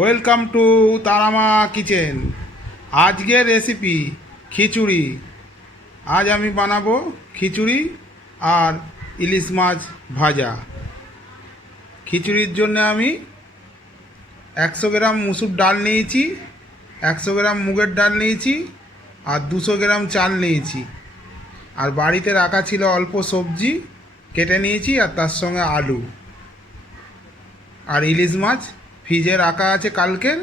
Welcome to Tara Maa kitchen. আজকের recipe খিচুড়ি। আজ আমি বানাবো খিচুড়ি আর ইলিশ মাছ ভাজা। খিচুড়ির জন্য আমি 100 গ্রাম মুসুর ডাল নিয়েছি, 100 গ্রাম মুগের ডাল নিয়েছি আর 200 গ্রাম চাল নিয়েছি। আর বাড়িতে রাখা ছিল অল্প সবজি কেটে নিয়েছি, আর তার সঙ্গে আলু আর ইলিশ মাছ ফ্রিজে রাখা আছে কালকের,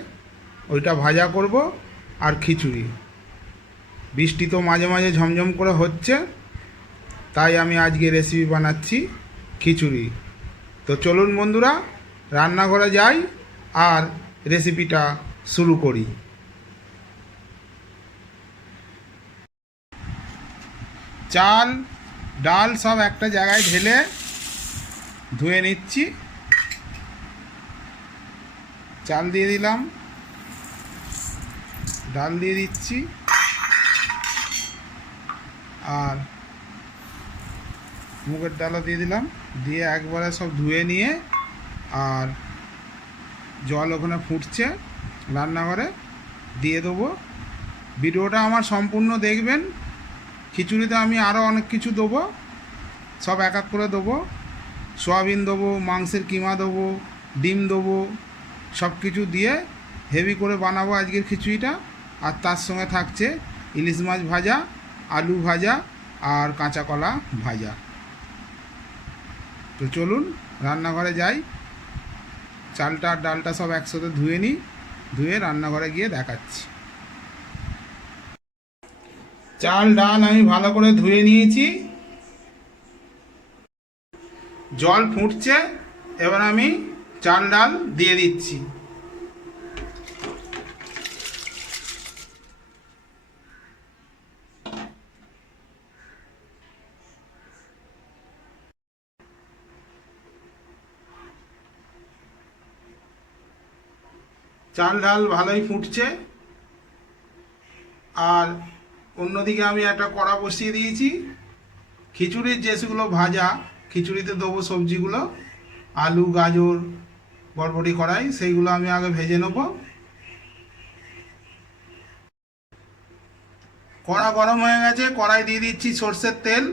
ওইটা ভাজা করব। আর খিচুড়ি, বৃষ্টি তো মাঝে মাঝে ঝমঝম করে হচ্ছে, তাই আমি আজকে রেসিপি বানাচ্ছি খিচুড়ি। তো চলুন বন্ধুরা, রান্নাঘরে যাই আর রেসিপিটা শুরু করি। চাল ডাল সব একটা জায়গায় ঢেলে ধুয়ে নিচ্ছি। চাল দিয়ে দিলাম, ডাল দিয়ে দিচ্ছি আর মুগের ডালও দিয়ে দিলাম। দিয়ে একবারে সব ধুয়ে নিয়ে, আর জল ওখানে ফুটছে রান্নাঘরে, দিয়ে দেবো। ভিডিওটা আমার সম্পূর্ণ দেখবেন। খিচুড়িতে আমি আরও অনেক কিছু দেবো, সব এক এক করে দেবো। সয়াবিন দেবো, মাংসের কিমা দেবো, ডিম দেবো, সব কিছু দিয়ে হেভি করে বানাবো আজকের খিচুড়িটা। আর তার সঙ্গে থাকছে ইলিশ মাছ ভাজা, আলু ভাজা আর কাঁচা কলা ভাজা। তো চলুন রান্নাঘরে যাই, চালটা আর ডালটা সব একসাথে ধুয়ে নিই, ধুয়ে রান্নাঘরে গিয়ে দেখাচ্ছি। চাল ডাল আমি ভালো করে ধুয়ে নিয়েছি, জল ফুটছে, এবার আমি চাল ডাল দিয়ে দিচ্ছি। চাল ডাল ভালোই ফুটছে, আর অন্যদিকে আমি একটা কড়া বসিয়ে দিয়েছি। খিচুড়ির যেগুলো ভাজা, খিচুড়িতে দেবো সবজিগুলো, আলু গাজর বরবটি কড়াই, সেইগুলো আমি আগে ভেজে নেব। কড়া গরম হয়ে গেছে, কড়াই দিয়ে দিচ্ছি সর্ষের তেল।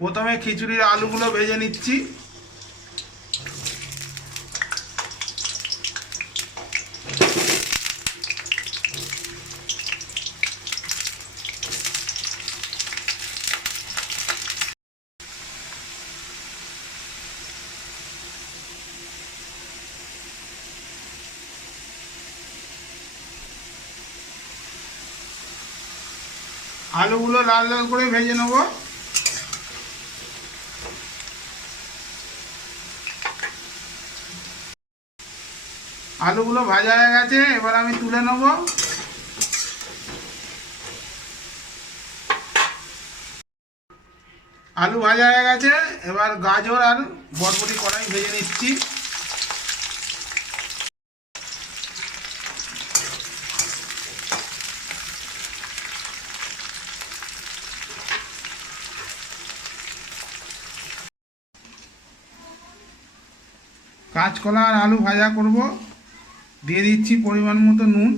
প্রথমে খিচুড়ির আলুগুলো ভেজে নিচ্ছি। আলুগুলো লাল লাল করে ভেজে নেব। আলুগুলো ভাজা হয়ে গেছে, এবার আমি তুলে নেব। আলু ভাজা হয়ে গেছে, এবার গাজর আর বরবটি কড়াই ভেজে নিচ্ছি। কাঁচকলা আর আলু ভাজা করব, দিয়ে দিচ্ছি পরিমাণ মতো নুন,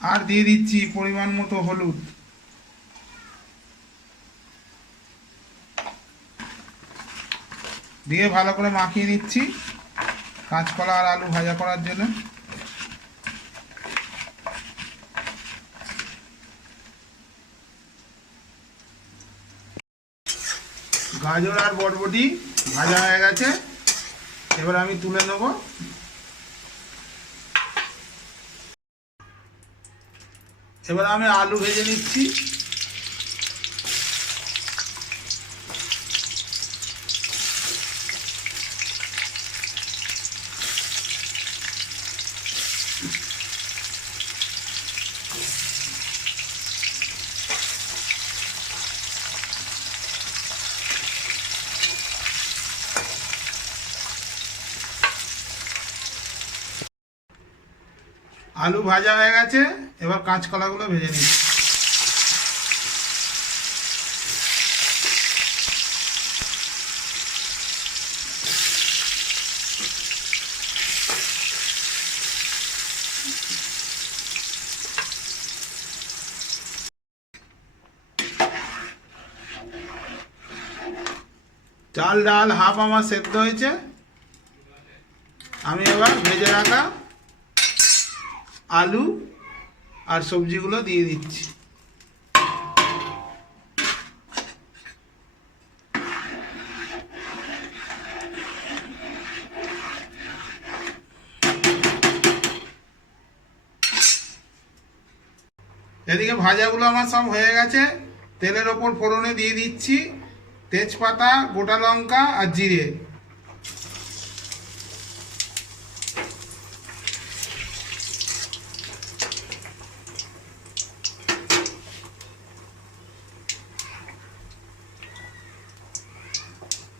আর দিয়ে দিচ্ছি পরিমাণ মতো হলুদ। দিয়ে ভালো করে মাখিয়ে নিচ্ছি কাঁচকলা আর আলু ভাজা করার জন্য। গাজর আর বরবটি ভাজা হয়ে গেছে, এবার আমি তুলে নেব। এবার আমি আলু ভেজে নিচ্ছি। আলু ভাজা হয়ে গেছে, এবার কাঁচকলাগুলো ভেজে নিচ্ছি। চাল ডাল হাফ আমার সেদ্ধ হয়েছে। আমি এবার ভেজে রাখা আলু আর সবজিগুলো দিয়ে দিচ্ছি। এদিকে ভাজাগুলো আমার সব হয়ে গেছে। তেলের ওপর ফোড়নে দিয়ে দিচ্ছি তেজপাতা, গোটা লঙ্কা আর জিরে।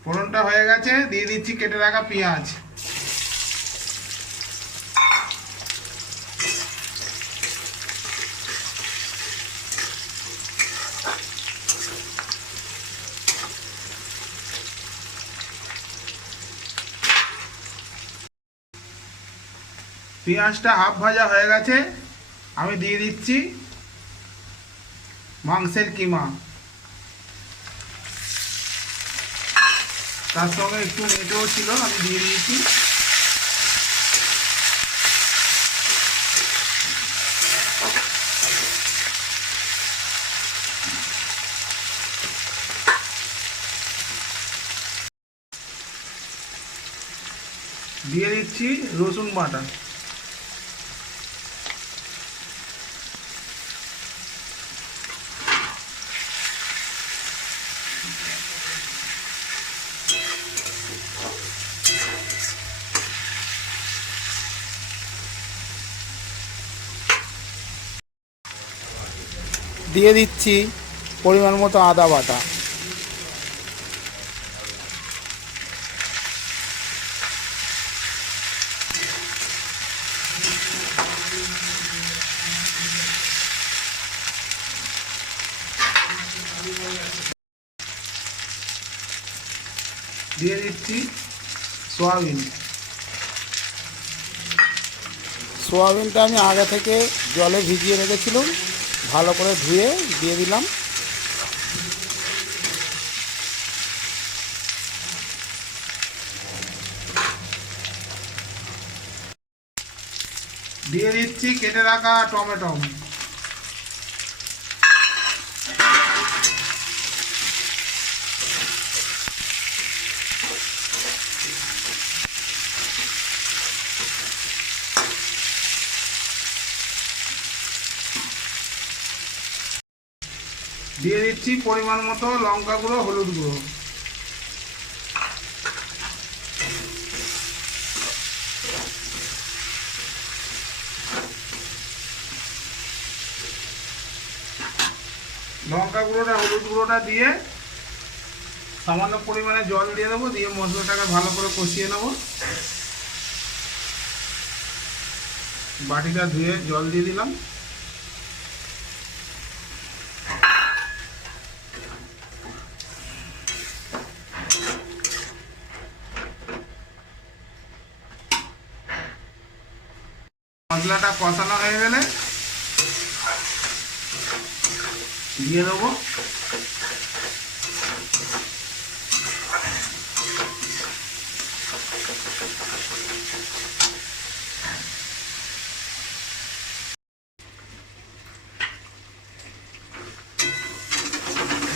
ফোড়নটা হয়ে গেছে, দিয়ে দিচ্ছি কেটে রাখা পেঁয়াজ। পেঁয়াজটা হাফ ভাজা হয়ে গেছে, আমি দিয়ে দিচ্ছি মাংসের কিমা। তার সঙ্গে একটু মেটেও ছিল, আমি দিয়ে দিয়েছি। দিয়ে দিচ্ছি রসুন বাটা। দিয়ে দিচ্ছি পরিমাণ মতো আদা বাটা। দিয়ে দিচ্ছি সয়াবিন। সয়াবিনটা আমি আগে থেকে জলে ভিজিয়ে রেখেছিলাম, ভালো করে ধুয়ে দিয়ে দিলাম। দিয়ে দিচ্ছি কেটে রাখা টমেটো। দিয়ে দিচ্ছি পরিমাণ মতো লঙ্কা গুঁড়ো, হলুদ গুঁড়ো। লঙ্কা গুঁড়োটা হলুদ গুঁড়োটা দিয়ে সামান্য পরিমাণে জল দিয়ে দেবো, দিয়ে মশলাটাকে ভালো করে কষিয়ে নেব। বাটিটা ধুয়ে জল দিয়ে দিলাম। মশলাটা কষানো হয়ে গেলে দিয়ে দেবো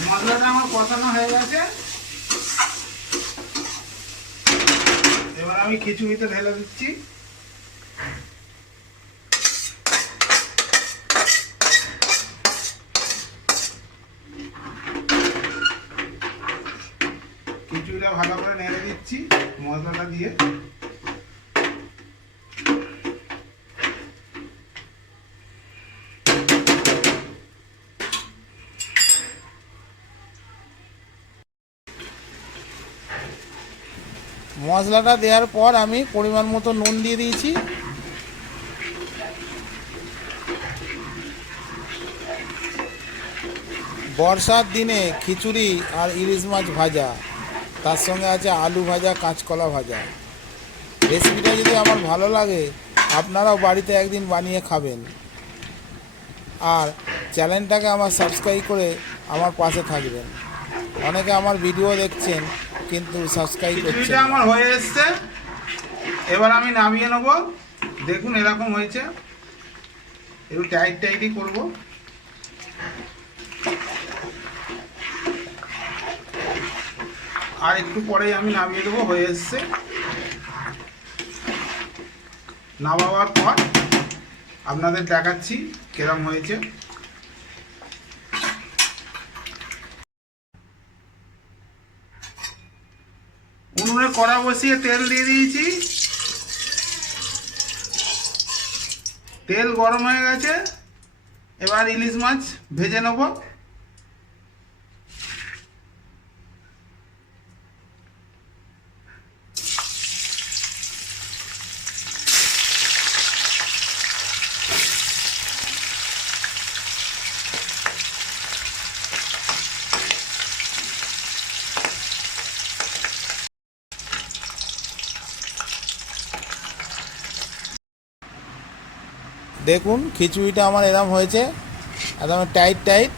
মশলাটা আমার কষানো হয়ে গেছে। এবার আমি খিচুড়িতে ঢেলে দিচ্ছি। খিচুড়িটা ভালো করে নেড়ে দিচ্ছি মশলাটা দিয়ে। মশলাটা দেওয়ার পর আমি পরিমাণ মতো নুন দিয়ে দিয়েছি। বর্ষার দিনে খিচুড়ি আর ইলিশ মাছ ভাজা, তার সঙ্গে আছে আলু ভাজা, কাঁচকলা ভাজা। রেসিপিটা যদি আমার ভালো লাগে আপনারাও বাড়িতে একদিন বানিয়ে খাবেন। আর চ্যানেলটাকে আমার সাবস্ক্রাইব করে আমার পাশে থাকবেন। অনেকে আমার ভিডিও দেখছেন, কিন্তু সাবস্ক্রাইব করছেন খিচুড়িটা না। আমার হয়ে এসছে, এবার আমি নামিয়ে নেব। দেখুন এরকম হয়েছে, একটু টাইট টাইটই করবো। আর একটু পরেই আমি নামিয়ে দেবো, হয়ে এসছে। নামাবার পর আপনাদের দেখাচ্ছি কিরম হয়েছে। উনুনে কড়া বসিয়ে তেল দিয়ে দিয়েছি, তেল গরম হয়ে গেছে। এবার ইলিশ মাছ ভেজে নেব। দেখুন খিচুড়িটা আমার এরম হয়েছে, একদম টাইট টাইট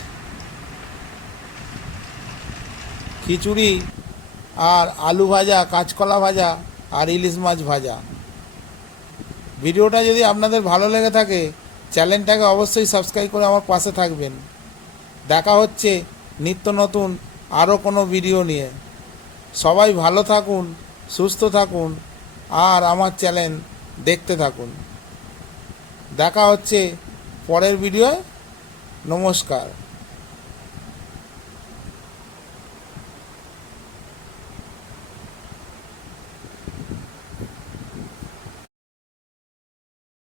খিচুড়ি আর আলু ভাজা, কাঁচকলা ভাজা আর ইলিশ মাছ ভাজা। ভিডিওটা যদি আপনাদের ভালো লেগে থাকে চ্যানেলটাকে অবশ্যই সাবস্ক্রাইব করে আমার পাশে থাকবেন। দেখা হচ্ছে নিত্য নতুন আরও কোনো ভিডিও নিয়ে। সবাই ভালো থাকুন, সুস্থ থাকুন আর আমার চ্যানেল দেখতে থাকুন। দেখা হচ্ছে পরের ভিডিওয়। নমস্কার।